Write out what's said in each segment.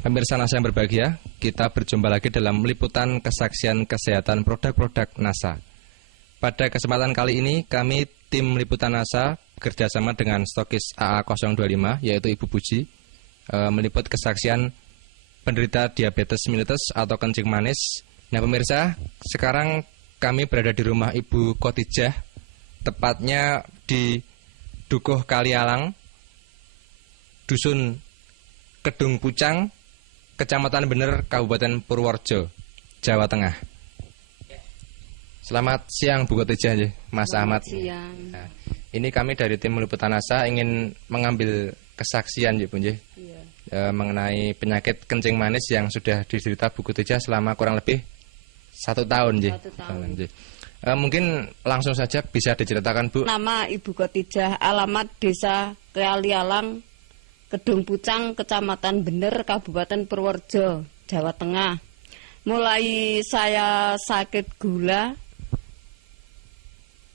Pemirsa NASA yang berbahagia, kita berjumpa lagi dalam liputan kesaksian kesehatan produk-produk NASA. Pada kesempatan kali ini, kami tim liputan NASA bekerjasama dengan stokis AA025, yaitu Ibu Puji, meliput kesaksian penderita diabetes mellitus atau kencing manis. Nah pemirsa, sekarang kami berada di rumah Ibu Khotijah, tepatnya di Dukuh Kalialang, Dusun Kedung Pucang, Kecamatan Bener, Kabupaten Purworejo, Jawa Tengah. Selamat siang Bu Khotijah, Mas Ahmad. Siang. Nah, ini kami dari tim liputan NASA ingin mengambil kesaksian Bu mengenai penyakit kencing manis yang sudah diderita Bu Khotijah selama kurang lebih 1 tahun. 1 tahun. Mungkin langsung saja bisa diceritakan Bu. Nama Ibu Khotijah, alamat Desa Kalialang, Kedung Pucang, Kecamatan Bener, Kabupaten Purworejo, Jawa Tengah. Mulai saya sakit gula,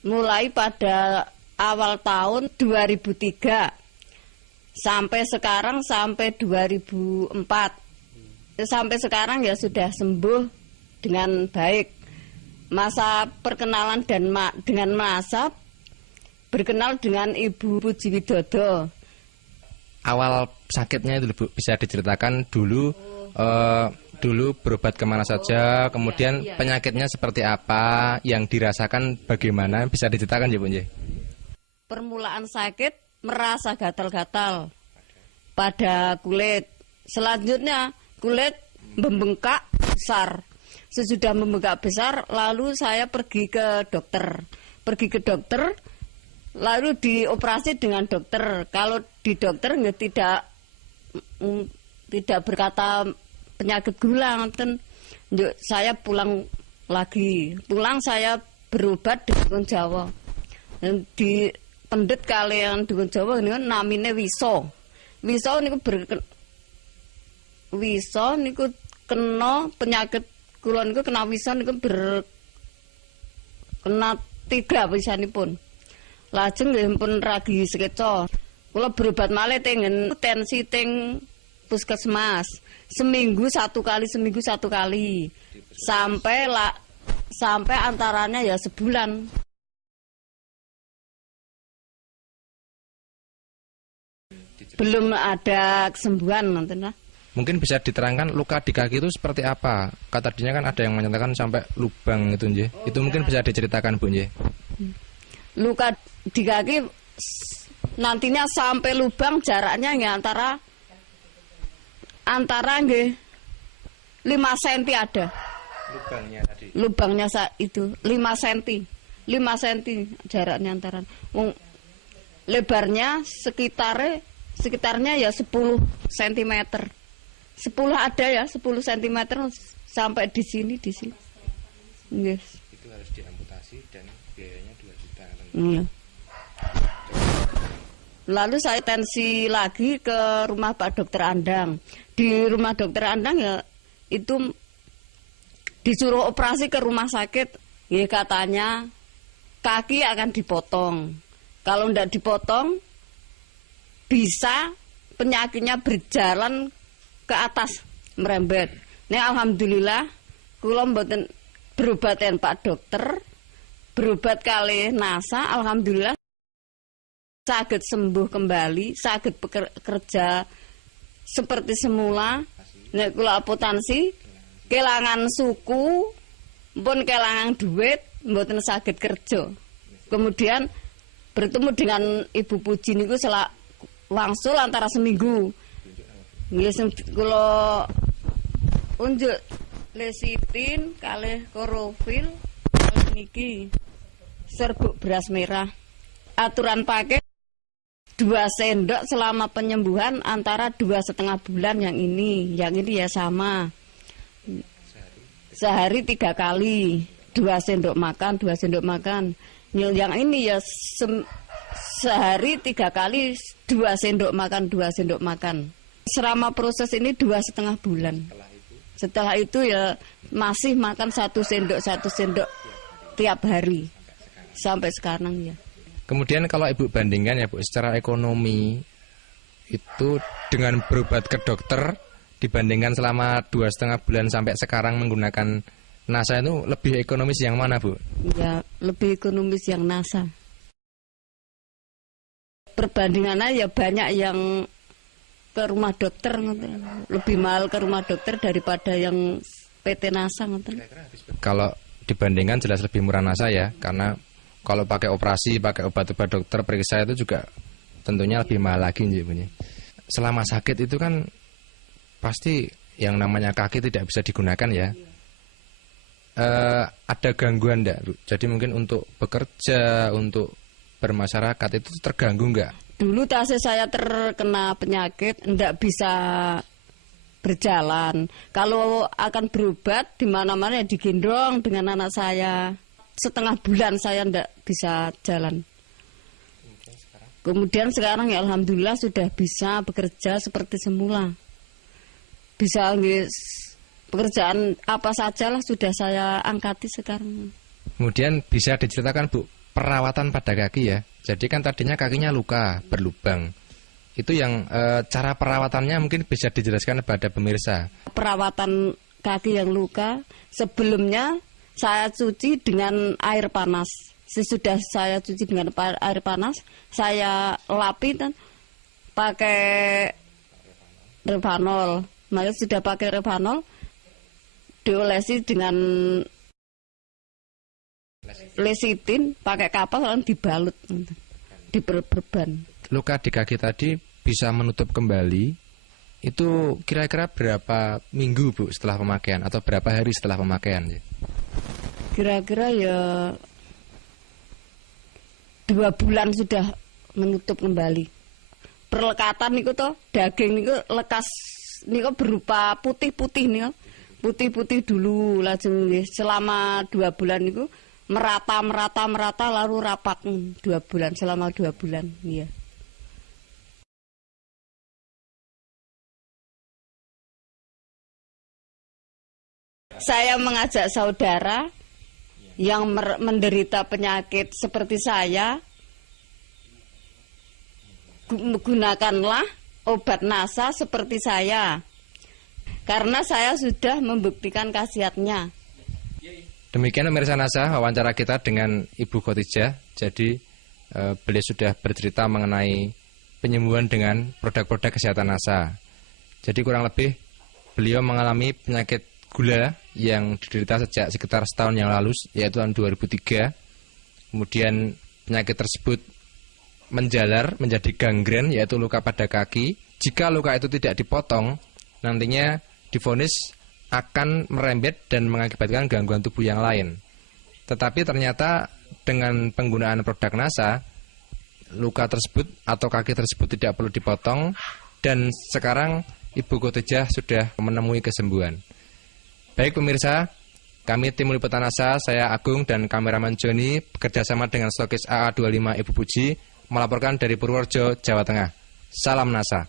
mulai pada awal tahun 2003 sampai sekarang, sampai 2004. Sampai sekarang ya sudah sembuh dengan baik. Masa perkenalan dan dengan NASA berkenal dengan Ibu Puji Widodo. Awal sakitnya itu Bu, bisa diceritakan dulu dulu berobat kemana saja, kemudian penyakitnya seperti apa, yang dirasakan bagaimana, bisa diceritakan ya Bu? Permulaan sakit merasa gatal-gatal pada kulit. Selanjutnya kulit membengkak besar. Sesudah membengkak besar, lalu saya pergi ke dokter. Lalu dioperasi dengan dokter. Kalau di dokter nggak tidak berkata penyakit gula, saya pulang lagi. Pulang saya berobat di Dukun Jawa. Dan di pendet kalian Dukun Jawa ini namanya Wiso. Wiso niku kena penyakit kula niku kena Wiso niku kena 3 wisanipun. Lajeng nggih pun ragi sekeca. Kula berobat malih tengen tensi teng puskesmas. Seminggu satu kali. Sampai antaranya ya sebulan. Belum ada kesembuhan nantinya. Mungkin bisa diterangkan luka di kaki itu seperti apa? Kata tadinya kan ada yang menyatakan sampai lubang itu nggih. Itu mungkin bisa diceritakan Bu nggih. Luka di kaki nantinya sampai lubang jaraknya ya antara nggih 5 cm ada. Lubangnya tadi. Lubangnya itu 5 cm. 5 cm jaraknya antara. Lebarnya sekitarnya ya 10 cm. 10 ada ya, 10 cm sampai di sini. Yes. Itu harus diamputasi dan biayanya 2 juta. Lalu saya tensi lagi ke rumah Pak Dokter Andang. Di rumah Dokter Andang ya itu disuruh operasi ke rumah sakit. Ya katanya kaki akan dipotong. Kalau tidak dipotong bisa penyakitnya berjalan ke atas merembet. Ini alhamdulillah kula mboten berobaten Pak Dokter, berobat kali NASA, alhamdulillah saged sembuh kembali, saged bekerja seperti semula. Nek kula apotansi kelangan suku, pun kelangan duit, mboten saged kerja. Kemudian bertemu dengan Ibu Puji niku wangsul antara seminggu. Nggih kula unjuk lesitin kalih klorofil niki serbuk beras merah. Aturan pakai 2 sendok selama penyembuhan antara 2,5 bulan yang ini ya sama. Sehari 3 kali, 2 sendok makan. Yang ini ya sehari 3 kali, 2 sendok makan. Selama proses ini 2,5 bulan. Setelah itu ya masih makan 1 sendok tiap hari sampai sekarang ya. Kemudian kalau Ibu bandingkan ya Bu, secara ekonomi itu dengan berobat ke dokter dibandingkan selama 2,5 bulan sampai sekarang menggunakan NASA itu lebih ekonomis yang mana, Bu? Ya, lebih ekonomis yang NASA. Perbandingannya ya banyak yang ke rumah dokter, lebih mahal ke rumah dokter daripada yang PT NASA. Kalau dibandingkan jelas lebih murah NASA ya, karena kalau pakai operasi, pakai obat-obat dokter periksa itu juga tentunya lebih mahal lagi. Selama sakit itu kan pasti yang namanya kaki tidak bisa digunakan ya. Ada gangguan enggak? Jadi mungkin untuk bekerja, untuk bermasyarakat itu terganggu enggak? Dulu tasnya saya terkena penyakit, enggak bisa berjalan. Kalau akan berobat di mana-mana ya digendong dengan anak saya. Setengah bulan saya enggak bisa jalan. Kemudian sekarang ya alhamdulillah sudah bisa bekerja seperti semula. Bisa pekerjaan apa sajalah sudah saya angkati sekarang. Kemudian bisa diceritakan, Bu, perawatan pada kaki ya. Jadi kan tadinya kakinya luka, berlubang. Itu yang cara perawatannya mungkin bisa dijelaskan kepada pemirsa. Perawatan kaki yang luka, sebelumnya saya cuci dengan air panas. Sesudah saya cuci dengan air panas, saya lapi dan pakai Revanol. Maka sudah pakai Revanol, diolesi dengan lesitin, pakai kapas lalu dibalut, diperban. Luka di kaki tadi bisa menutup kembali. Itu kira-kira berapa minggu, Bu, setelah pemakaian atau berapa hari setelah pemakaian? Kira-kira ya 2 bulan sudah menutup kembali. Perlekatan niku toh, daging niku lekas niku berupa putih-putih niku. Putih-putih dulu, lajeng selama 2 bulan niku merata lalu rapat 2 bulan, selama 2 bulan, iya. Saya mengajak saudara yang menderita penyakit seperti saya, gunakanlah obat NASA seperti saya, karena saya sudah membuktikan khasiatnya. Demikian pemirsa NASA, wawancara kita dengan Ibu Khotijah. Jadi beliau sudah bercerita mengenai penyembuhan dengan produk-produk kesehatan NASA. Jadi kurang lebih beliau mengalami penyakit gula yang diderita sejak sekitar setahun yang lalu, yaitu tahun 2003. Kemudian penyakit tersebut menjalar menjadi gangren, yaitu luka pada kaki. Jika luka itu tidak dipotong, nantinya divonis akan merembet dan mengakibatkan gangguan tubuh yang lain. Tetapi ternyata dengan penggunaan produk NASA, luka tersebut atau kaki tersebut tidak perlu dipotong, dan sekarang Ibu Khotijah sudah menemui kesembuhan. Baik pemirsa, kami tim liputan NASA, saya Agung dan kameraman Joni bekerjasama dengan stokis AA25 Ibu Puji melaporkan dari Purworejo, Jawa Tengah. Salam NASA.